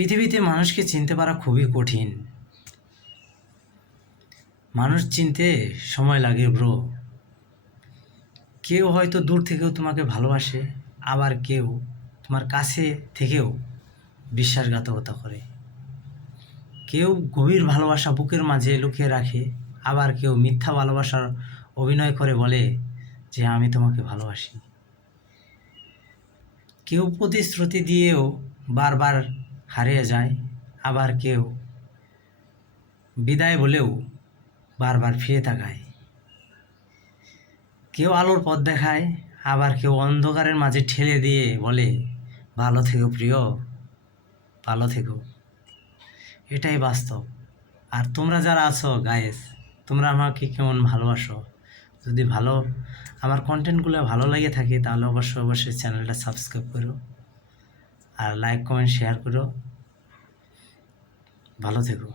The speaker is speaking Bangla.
পৃথিবীতে মানুষকে চিনতে পারা খুবই কঠিন। মানুষ চিনতে সময় লাগে ব্রো। কেউ হয়তো দূর থেকেও তোমাকে ভালোবাসে, আবার কেউ তোমার কাছে থেকেও বিশ্বাসঘাতকতা করে। কেউ গভীর ভালোবাসা বুকের মাঝে লুকিয়ে রাখে, আবার কেউ মিথ্যা ভালোবাসার অভিনয় করে বলে যে আমি তোমাকে ভালোবাসি। কেউ প্রতিশ্রুতি দিয়েও বারবার হারিয়ে যায়, আবার কেউ বিদায় বলেও বারবার ফিরে তাকায়। কেউ আলোর পথ দেখায়, আবার কেউ অন্ধকারের মাঝে ঠেলে দিয়ে বলে ভালো থেকো প্রিয়, ভালো থেকো। এটাই বাস্তব। আর তোমরা যারা আছো গাইস, তোমরা আমাকে কেমন ভালোবাসো? যদি আমার কন্টেন্টগুলো ভালো লেগে থাকে তাহলে অবশ্যই চ্যানেলটা সাবস্ক্রাইব করো, আর লাইক কমেন্ট শেয়ার করো। ভালো থেকো।